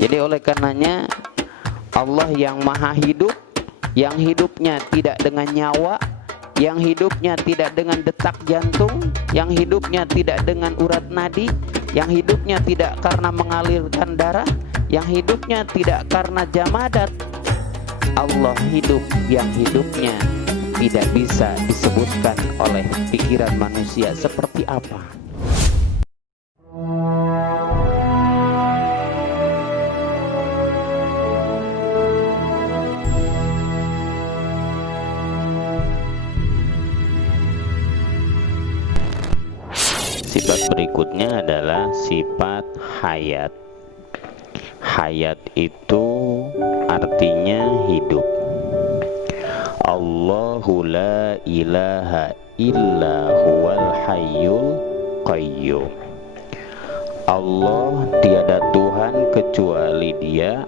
Jadi oleh karenanya Allah yang maha hidup, yang hidupnya tidak dengan nyawa, yang hidupnya tidak dengan detak jantung, yang hidupnya tidak dengan urat nadi, yang hidupnya tidak karena mengalirkan darah, yang hidupnya tidak karena jamadat. Allah hidup yang hidupnya tidak bisa disebutkan oleh pikiran manusia seperti apa. Sifat berikutnya adalah sifat hayat. Hayat itu artinya hidup. Allahu la ilaha illa huwal hayyul qayyum. Allah tiada Tuhan kecuali Dia,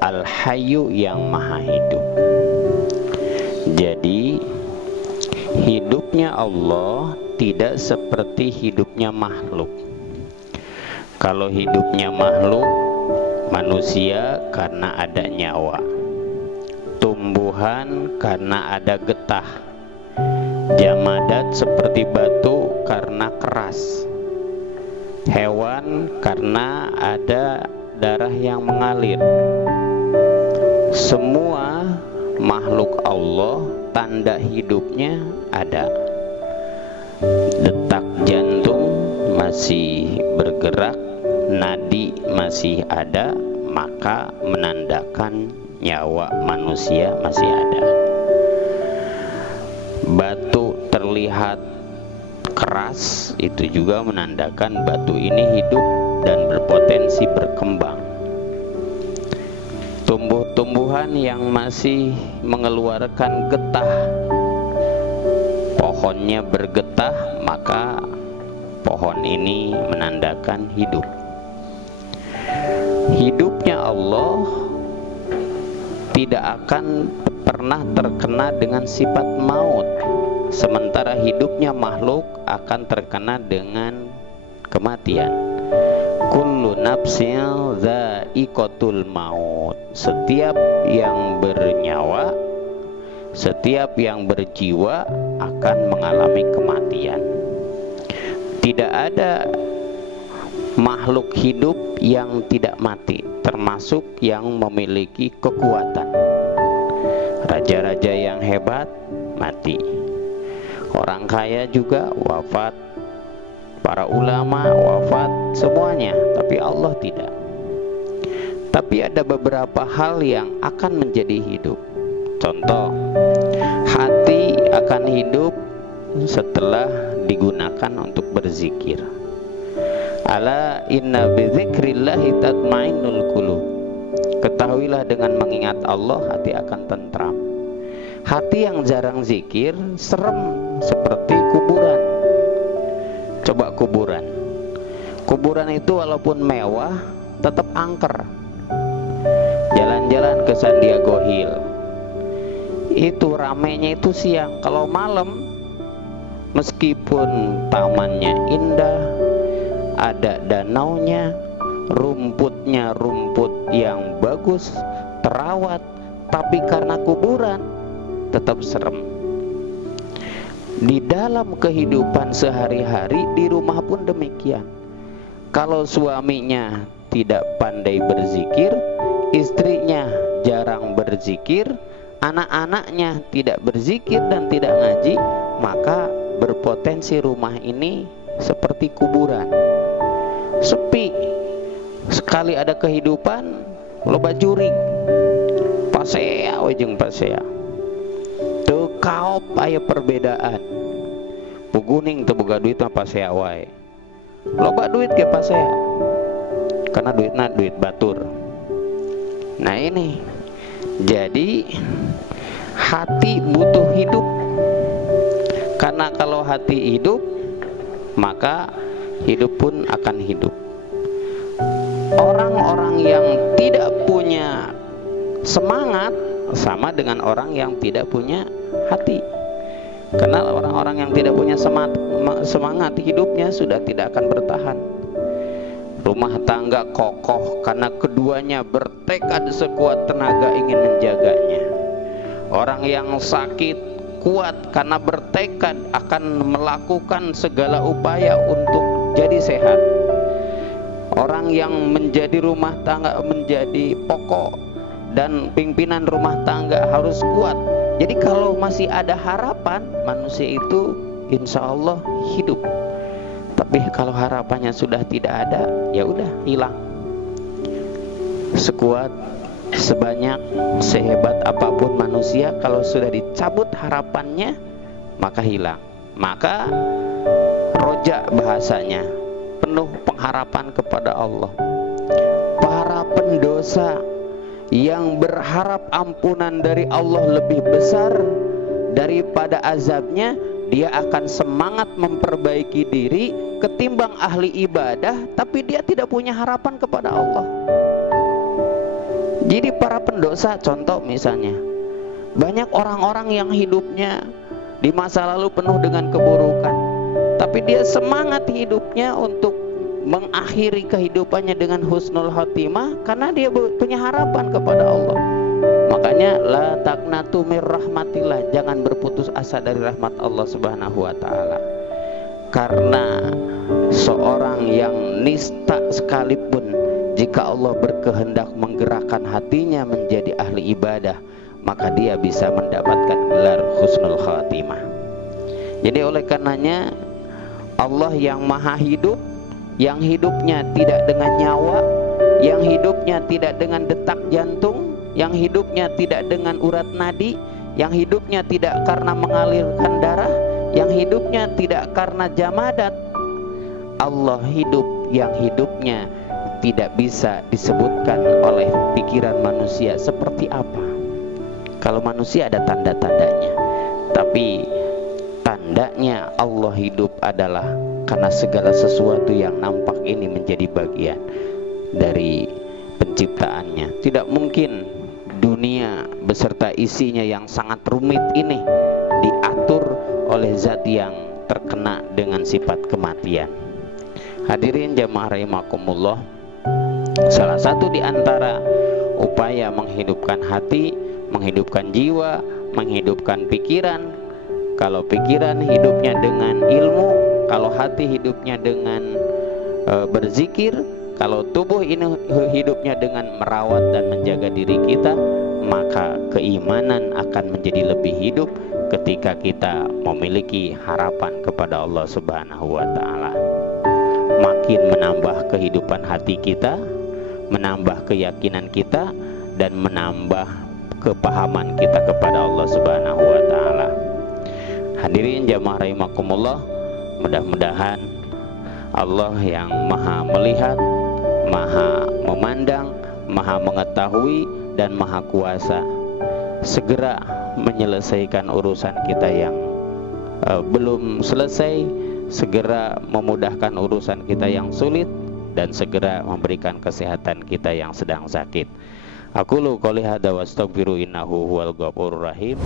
Al-Hayyu yang maha hidup. Jadi hidupnya Allah tidak seperti hidupnya makhluk. Kalau hidupnya makhluk, manusia karena ada nyawa, tumbuhan karena ada getah, jamadat seperti batu karena keras, hewan karena ada darah yang mengalir. Semua makhluk Allah tanda hidupnya ada. Detak jantung masih bergerak, nadi masih ada, maka menandakan nyawa manusia masih ada. Batu terlihat keras, itu juga menandakan batu ini hidup dan berpotensi berkembang. Tumbuh-tumbuhan yang masih mengeluarkan getah, pohonnya bergetah, maka pohon ini menandakan hidup. Hidupnya Allah tidak akan pernah terkena dengan sifat maut, sementara hidupnya makhluk akan terkena dengan kematian. Kullu nafsin dha'iqatul maut. Setiap yang bernyawa, setiap yang berjiwa akan mengalami kematian. Tidak ada makhluk hidup yang tidak mati, termasuk yang memiliki kekuatan. Raja-raja yang hebat mati, orang kaya juga wafat, para ulama wafat, semuanya. Tapi Allah tidak. Tapi ada beberapa hal yang akan menjadi hidup. Contoh, hati akan hidup setelah digunakan untuk berzikir. Ala inna bidzikrillahi tatmainnul qulub. Ketahuilah dengan mengingat Allah hati akan tentram. Hati yang jarang zikir serem seperti kuburan. Coba kuburan. Kuburan itu walaupun mewah tetap angker. Jalan-jalan ke Sandiago Hill, itu ramenya itu siang. Kalau malam, meskipun tamannya indah, ada danaunya, rumputnya rumput yang bagus, terawat, tapi karena kuburan tetap serem. Di dalam kehidupan sehari-hari di rumah pun demikian. Kalau suaminya tidak pandai berzikir, istrinya jarang berzikir, anak-anaknya tidak berzikir dan tidak ngaji, maka berpotensi rumah ini seperti kuburan, sepi. Sekali ada kehidupan, loba jurig, pasea wejeng pasea, teu kaop aya perbedaan. Puguning teu boga duit mah pasea wae, loba duit ke pasea, karena duitna duit batur. Nah ini, jadi hati butuh hidup, karena kalau hati hidup, maka hidup pun akan hidup. Orang-orang yang tidak punya semangat sama dengan orang yang tidak punya hati. Karena orang-orang yang tidak punya semangat hidupnya sudah tidak akan bertahan. rumah tangga kokoh karena keduanya bertekad sekuat tenaga ingin menjaganya. Orang yang sakit kuat karena bertekad akan melakukan segala upaya untuk jadi sehat. Orang yang menjadi rumah tangga, menjadi pokok dan pimpinan rumah tangga harus kuat. Jadi kalau masih ada harapan, manusia itu insya Allah hidup. Tapi kalau harapannya sudah tidak ada, ya udah hilang. Sekuat, sebanyak, sehebat apapun manusia, kalau sudah dicabut harapannya, maka hilang. Maka roja bahasanya, penuh pengharapan kepada Allah. Para pendosa yang berharap ampunan dari Allah lebih besar daripada azabnya, dia akan semangat memperbaiki diri ketimbang ahli ibadah, tapi dia tidak punya harapan kepada Allah. Jadi para pendosa, contoh misalnya, banyak orang-orang yang hidupnya di masa lalu penuh dengan keburukan, tapi dia semangat hidupnya untuk mengakhiri kehidupannya dengan husnul khotimah karena dia punya harapan kepada Allah. Makanya la taqnatu mir rahmatillah, jangan berputus asa dari rahmat Allah Subhanahu wa taala. Karena seorang yang nista sekalipun, jika Allah berkehendak menggerakkan hatinya menjadi ahli ibadah, maka dia bisa mendapatkan gelar husnul khatimah. Jadi oleh karenanya Allah yang maha hidup, yang hidupnya tidak dengan nyawa, yang hidupnya tidak dengan detak jantung, yang hidupnya tidak dengan urat nadi, yang hidupnya tidak karena mengalirkan darah, yang hidupnya tidak karena jamadat. Allah hidup yang hidupnya tidak bisa disebutkan oleh pikiran manusia seperti apa. Kalau manusia ada tanda-tandanya, tapi tandanya Allah hidup adalah karena segala sesuatu yang nampak ini menjadi bagian dari penciptaannya. Tidak mungkin dunia beserta isinya yang sangat rumit ini diatur oleh zat yang terkena dengan sifat kematian. Hadirin jamaah rahimakumullah, salah satu di antara upaya menghidupkan hati, menghidupkan jiwa, menghidupkan pikiran. Kalau pikiran hidupnya dengan ilmu, kalau hati hidupnya dengan berzikir, kalau tubuh ini hidupnya dengan merawat dan menjaga diri kita, maka keimanan akan menjadi lebih hidup ketika kita memiliki harapan kepada Allah Subhanahu wa taala. Makin menambah kehidupan hati kita, menambah keyakinan kita, dan menambah kepahaman kita kepada Allah Subhanahu wa taala. Hadirin jamaah rahimakumullah, mudah-mudahan Allah yang maha melihat, maha memandang, maha mengetahui, dan maha kuasa segera menyelesaikan urusan kita yang belum selesai, segera memudahkan urusan kita yang sulit, dan segera memberikan kesehatan kita yang sedang sakit. Aqulu qouli hadza wa astaghfiru innahu huwal ghafurur rahim.